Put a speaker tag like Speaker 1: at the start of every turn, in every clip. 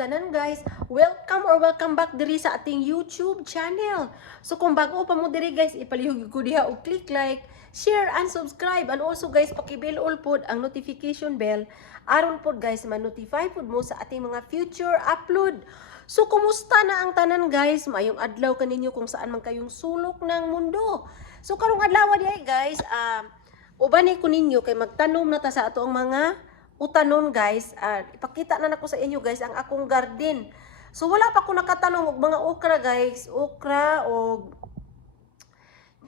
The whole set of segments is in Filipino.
Speaker 1: tanan guys. Welcome or welcome back diri sa ating YouTube channel. So kung bago pa mo diri guys, ipalihog ko diha og click like, share and subscribe and also guys paki-bell all pod ang notification bell aron pod guys ma-notify pod mo sa ating mga future upload. So kumusta na ang tanan guys? Mayong adlaw kaninyo kung saan man kayong sulok ng mundo. So karong adlaw diay guys, ah uban ko ninyo kay magtanom na ta sa ato ang mga utanon guys, ah, ipakita na nako sa inyo guys ang akong garden. So wala pa ko nakatanong og mga okra guys, okra o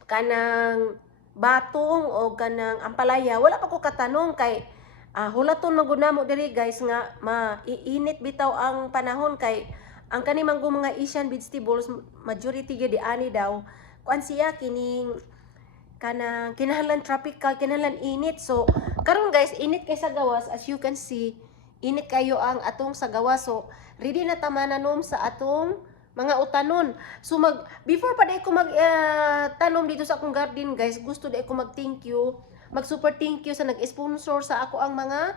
Speaker 1: kanang batong o kanang ampalaya, wala pa ko katanong kay ah, hulaton maguna mo diri guys nga maiinit bitaw ang panahon kay ang kanimang mga Asian vegetables majority gyud ani daw. Kuan siya kining kanang kinahanglan tropical kinahanglan init. So karon guys init kay sa gawas. As you can see init kayo ang atong sa gawas. So ready na tamananom sa atong mga utanon. So mag before pa day ko mag ah, tanom dito sa akong garden guys gusto day ko mag thank you. Mag super thank you sa nag-sponsor sa ako ang mga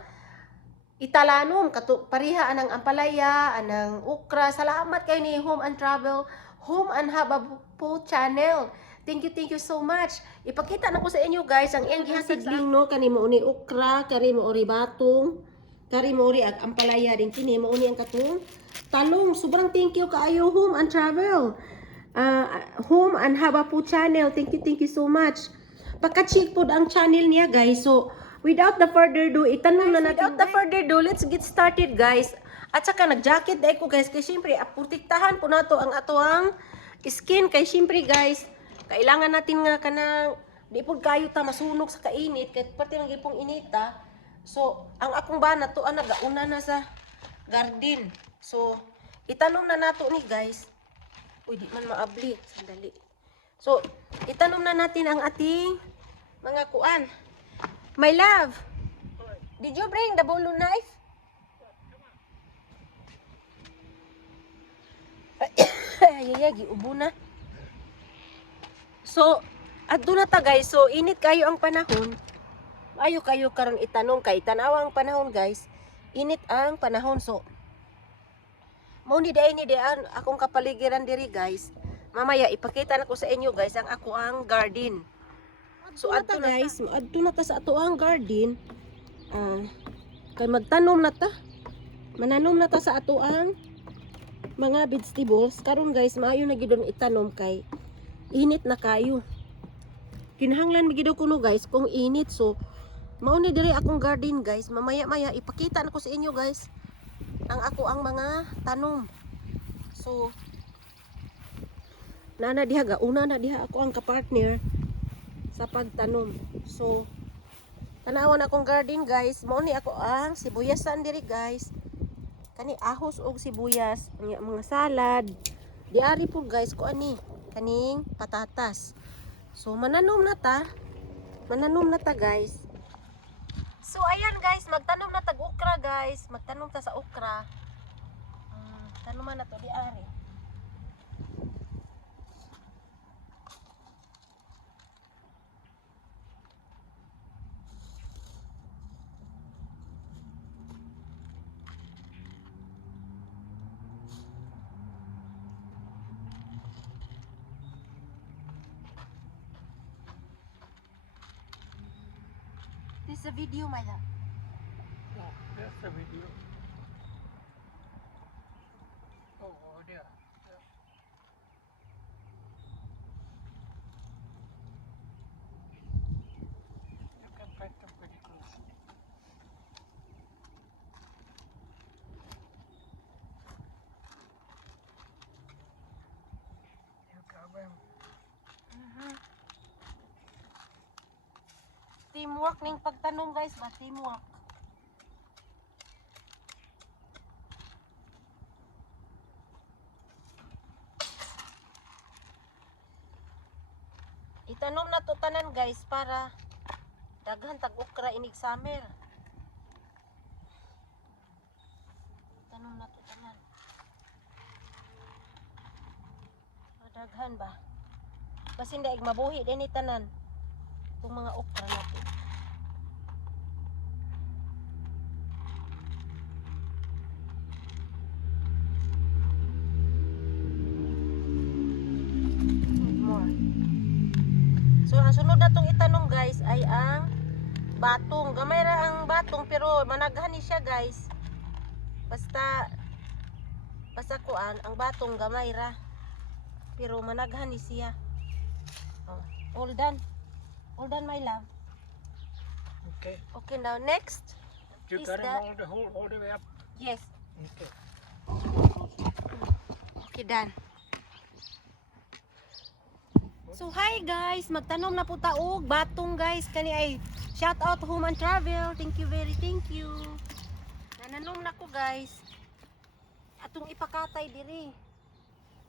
Speaker 1: italanom. Kato pariha anang ampalaya anang ukra salamat kay ni Home and Travel Home and Haba po channel Thank you, thank you so much. Ipakita na ko sa inyo guys ang iyang gihasigling no kani mo ni ukra, kari mo ori batong, kari mo ori ag ampalaya din kini mo ni ang katong talong. Sobrang thank you kaayo Home and Travel. Uh, home and Haba po channel. Thank you, thank you so much. Paka-check po ang channel niya guys. So, without the further ado, itanong na natin. Without the further ado, let's get started guys. At saka nag-jacket dahil ko guys. Kaya syempre, aputiktahan po nato ang ato ang skin. Kaya syempre guys, kailangan natin nga kanang di pud kayo ta masunog sa kainit kay pati ng gipong inita. So, ang akong bana to ang nagauna na sa garden. So, itanong na nato ni guys. Uy, di man maabli. Sandali. So, itanong na natin ang ating mga kuan. My love, did you bring the bolo knife? Ayayagi, ubo na. So, adto na ta guys. So, init kayo ang panahon. Ayo kayo karang itanong kay tanawa ang panahon guys. Init ang panahon. So, mo ni day ni daan akong kapaligiran diri guys. Mamaya ipakita na ko sa inyo guys ang ako ang garden. So adto na guys, adto na ta sa ato ang garden. Ah, kay magtanom na ta. Mananom na ta sa ato ang mga vegetables. Karon guys, maayo na gidon itanom kay init na kayo. Kinahanglan mi gid kuno guys kung init so mao ni diri akong garden guys. Mamaya-maya ipakita na ko sa inyo guys ang ako ang mga tanom. So nana diha ga una na diha ako ang kapartner sa pagtanom. So tanawan akong garden guys. Mao ni ako ang sibuyasan diri guys. Kani ahos og sibuyas, mga salad. Diari po guys ko ani kaning patatas. So mananom na ta. Mananom na ta guys. So ayan guys, magtanom na tag okra guys. Magtanom ta sa okra. Um, tanuman na to di ari. This is a video, my love.
Speaker 2: Oh, that's the video. Oh, oh there. Yeah. You can find them pretty. You them. Mm-hmm.
Speaker 1: Teamwork ning pagtanom guys ba? Teamwork. Itanom na to tanan guys para daghan tag okra inig summer. Itanom na to tanan. Daghan ba? Basin daig mabuhi din ni tanan itong mga okra natin. So, ang sunod na itanong guys ay ang batong. Gamay ra ang batong pero managhan siya guys. Basta basta kuan ang batong gamay ra. Pero managhan siya. Oh, all done. All done my love.
Speaker 2: Okay.
Speaker 1: Okay now next.
Speaker 2: You
Speaker 1: Is
Speaker 2: got
Speaker 1: that-
Speaker 2: all the whole all the way up.
Speaker 1: Yes.
Speaker 2: Okay.
Speaker 1: Okay, done. So hi guys, magtanom na po taog batong guys kani ay shout out home and travel. Thank you very thank you. Nananom na ko guys. Atong ipakatay diri.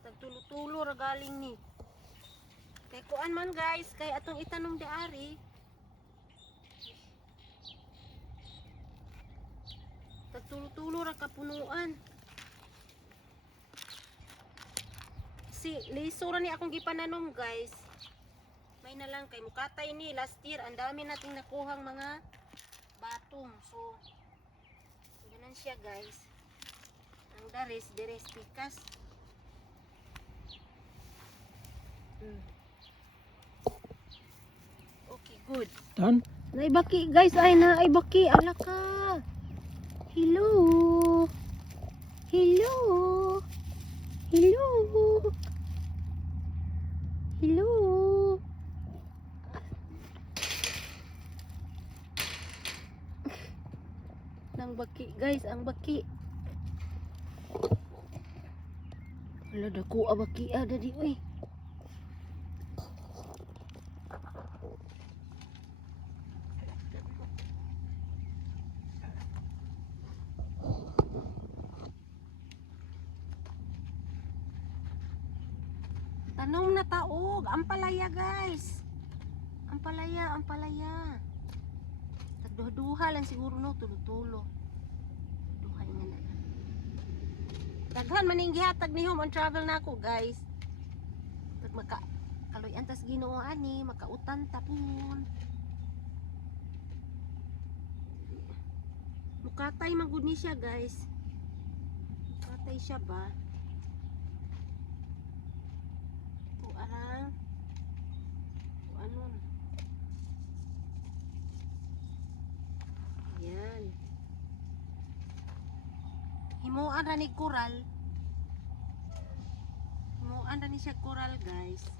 Speaker 1: Nagtulo-tulo ra galing ni. Kuan man guys, kay atong itanom di ari. Nagtulo-tulo ra kapunuan. si liso ra ni akong gipananom guys may na lang kay mukatay ni last year ang dami nating nakuhang mga batong so ganun siya guys ang dares deres pikas Mm. Good
Speaker 2: Done?
Speaker 1: Naibaki guys ay naibaki ala ka. Hello. Hello. Hello. Hello. Nang baki guys, ang baki. Wala dako abaki ada di oy. Tanom na taog, ang palaya guys. Ang palaya, ang palaya. Nagduha-duha lang siguro no, tulo-tulo. Duhay nga na. Daghan man yung gihatag ni home on travel na ako guys. Pag maka kaloy antas Ginoo ani, makautan tapon. Mukatay magud ni siya guys. Mukatay siya ba? Ito anon. Yan. Himuan ra ni coral. Himuan ra ni siya coral guys.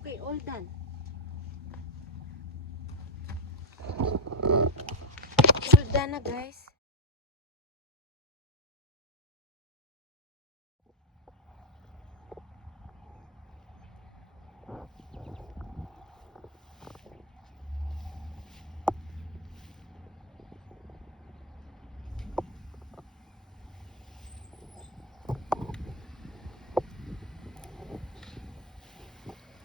Speaker 1: Okay, all done. All done na guys.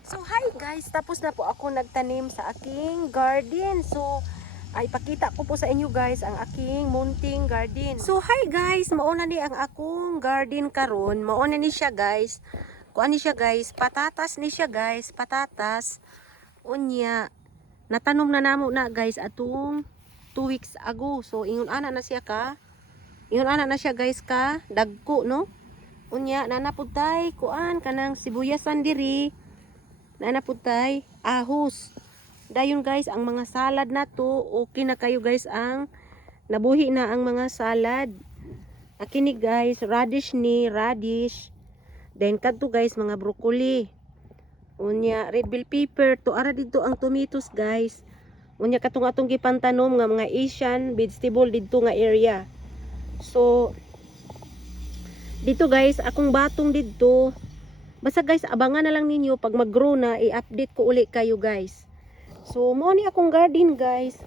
Speaker 1: So hi guys, tapos na po ako nagtanim sa aking garden. So ay pakita ko po sa inyo guys ang aking munting garden. So hi guys, mauna ni ang akong garden karon. Mauna ni siya guys. Kuan ni siya guys, patatas ni siya guys, patatas. Unya, natanom na namo na guys atong 2 weeks ago. So ingon ana na siya ka. Ingon ana na siya guys ka, dagko no. Unya, nanapod tay kuan kanang sibuyasan diri nanaputay ahos. Dayon guys ang mga salad na to okay na kayo guys ang nabuhi na ang mga salad. Akini guys radish ni radish. Then kadto guys mga broccoli. Unya red bell pepper. To ara dito ang tomatoes guys. Unya katong atong gipantanom nga mga asian vegetable dito nga area. So dito guys akong batong dito Basta guys, abangan na lang ninyo pag mag-grow na, i-update ko uli kayo guys. So, mo ni akong garden guys.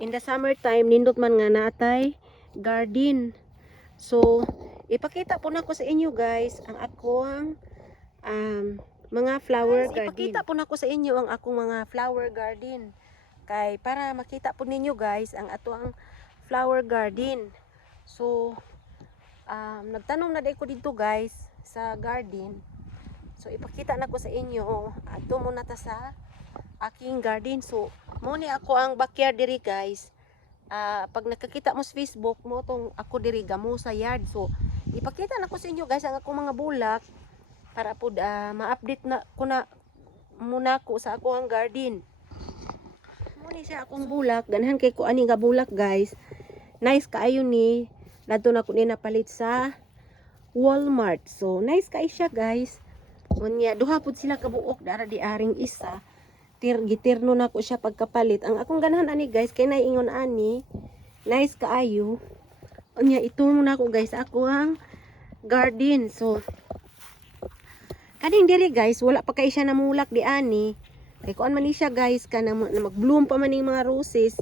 Speaker 1: In the summertime, nindot man nga natay garden. So, ipakita po na ko sa inyo guys ang akong um, mga flower
Speaker 3: Guys,
Speaker 1: garden. Ipakita po na ko sa inyo ang akong mga flower garden. Kay para makita po ninyo guys ang atuang flower garden. So um, nagtanong na day ko dito guys sa garden. So ipakita na ko sa inyo adto muna ta sa aking garden. So mo ni ako ang backyard diri guys. Ah, pag nakakita mo sa Facebook mo tong ako diri gamo sa yard. So ipakita na ko sa inyo guys ang akong mga bulak para pud ah, ma-update na ko na muna ko sa ako ang garden. Mo ni siya akong bulak, ganahan kay ko ani nga bulak guys. Nice kaayo ni. Nadto na ko ni napalit sa Walmart. So nice kay siya guys. Unya duha pud sila kabuok dara di aring isa. Tir gitirno na ko siya pagkapalit. Ang akong ganahan ani guys kay naiingon ani. Nice kaayo. Unya ito muna ko guys ako ang garden. So kaning diri guys wala pa kay siya namulak di ani. Kay kuan man siya guys kana na mag-bloom pa man ning mga roses.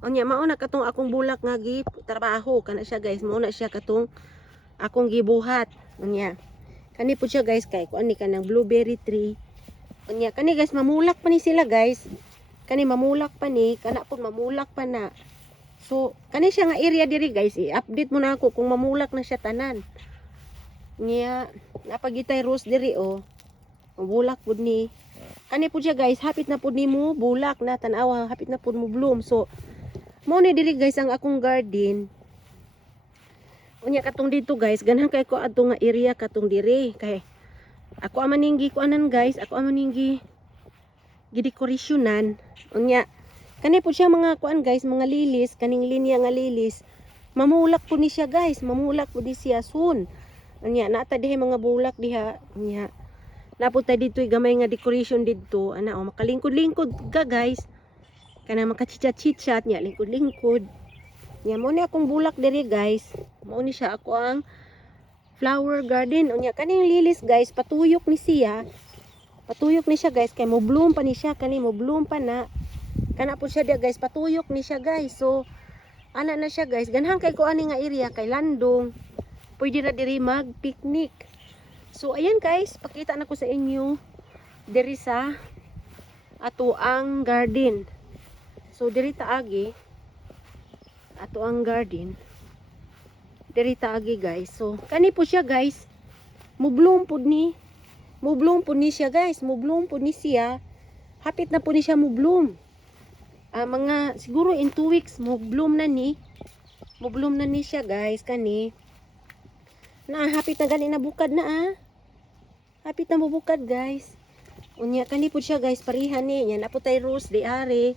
Speaker 1: Unya mao na katong akong bulak nga gi trabaho kana siya guys mao na siya katong akong gibuhat. Unya kani po siya guys kay kuan ni kanang blueberry tree. Unya kani guys mamulak pa ni sila guys. Kani mamulak pa ni kana pud mamulak pa na. So kani siya nga area diri guys i-update mo na ako kung mamulak na siya tanan. Unya napagitay rose diri oh. Bulak pud ni kani po siya guys hapit na pud nimo bulak na tanawa hapit na pud mo bloom so mo ni diri guys ang akong garden unya katong dito guys ganahan kay ko adto nga area katong diri kay ako amaninggi ko anan guys ako amaninggi gidekorasyonan unya kani po siya mga kuan guys mga lilis kaning linya nga lilis mamulak po ni siya guys mamulak po di siya soon unya nata diha mga bulak diha unya Napot tayo dito gamay nga decoration dito. Ana o makalingkod-lingkod ka guys. Kana makachichat-chichat niya lingkod-lingkod. Nya mo ni akong bulak diri guys. Mao ni siya ako ang flower garden. Unya kaning lilis guys patuyok ni siya. Patuyok ni siya guys kay mo bloom pa ni siya kani mo bloom pa na. Kana po siya dia guys patuyok ni siya guys. So ana na siya guys. Ganhan kay ko ani nga area kay landong. Pwede ra diri mag picnic. So ayan guys, pakita na ko sa inyo diri sa ato ang garden. So diri taagi ato ang garden. Diri taagi guys. So kani po siya guys. Mubloom pud ni. Mubloom pud ni siya guys. Mubloom pud ni siya. Hapit na po ni siya mubloom. Ah mga siguro in 2 weeks mubloom na ni. Mubloom na ni siya guys kani. Na, hapit na gani na bukad na ah. Hapit na bubukad guys. Unya kani po siya guys, parihan ni. Yan na po tay rose di are.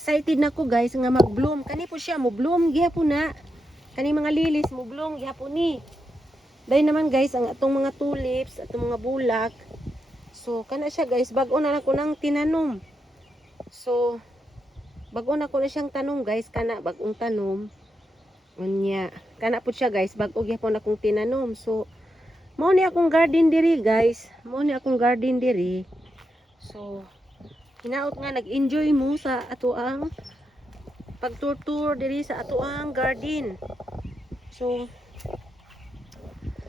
Speaker 1: Excited na ko guys nga mag-bloom. Kani po siya mo bloom gihapon na. Kani mga lilis mo bloom gihapon ni. Dahil naman guys ang atong mga tulips, atong mga bulak. So kana siya guys, bag-o na ako nang tinanom. So bag-o na ko na siyang tanom guys, kana bag-ong tanom. Unya, kana po siya guys, bag-o gyapon akong tinanom. So, mao ni akong garden diri guys. Mao ni akong garden diri. So, hinaot nga nag-enjoy mo sa ato ang pagtur-tour diri sa ato ang garden. So,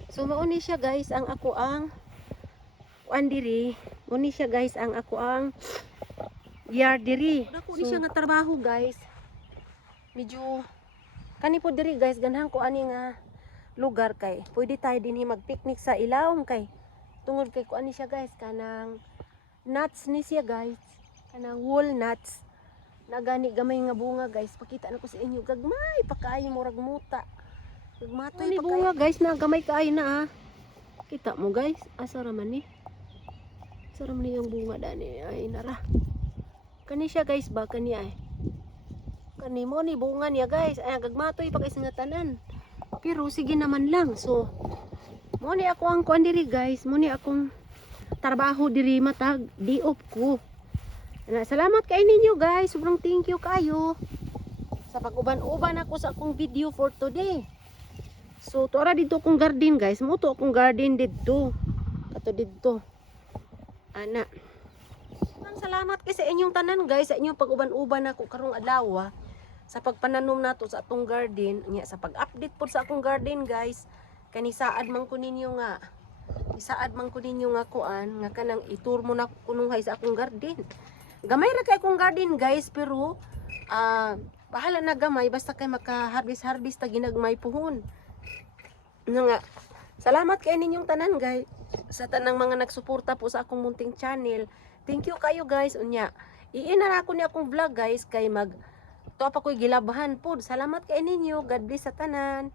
Speaker 1: so mao ni siya guys ang ako ang kuan diri. Mao ni siya guys ang ako ang yard diri. Dako ni
Speaker 3: So-
Speaker 1: siya nga trabaho guys. Medyo kani po diri guys ganhan ko ani nga lugar kay pwede tayo dinhi mag-picnic sa ilawom kay tungod kay ko ani siya guys kanang nuts ni siya guys kanang walnuts na gani gamay nga bunga guys. Pakita na ko sa inyo. Gagmay pakayo murag muta. Gagmatoy
Speaker 3: Ani
Speaker 1: pakayo
Speaker 3: bunga guys na gamay kaayo na ah. Kita mo guys, asa raman ni? Asa raman ni yung bunga dani? Ay nara.
Speaker 1: kani siya guys ba? Kani ay. Kani mo ni bunga niya guys. Ay gagmatoy pa nga tanan. Pero sige naman lang so. Mo ni ako ang kuan diri guys. Mo ni akong trabaho diri matag di off ko salamat kay ninyo guys. Sobrang thank you kayo. Sa pag-uban-uban ako sa akong video for today. So tuara dito akong garden guys. Mo to akong garden dito. Kato dito. Ana. Ang salamat kay sa inyong tanan guys. Sa inyong pag-uban-uban ako karong adlaw sa pagpananom nato sa atong garden nya sa pag-update po sa akong garden guys. Kani saad man ko ninyo nga. Isaad man ko ninyo nga kuan nga kanang itur mo na kununghay sa akong garden gamay ra kay akong garden guys pero ah bahala na gamay basta kay maka-harvest-harvest ta ginagmay puhon. Nga nga, salamat kay ninyong tanan guys sa tanang mga nagsuporta po sa akong munting channel. Thank you kayo guys unya. Iinara ko ni akong vlog guys kay mag to pa ko'y gilabahan po. Salamat kay ninyo. God bless sa tanan.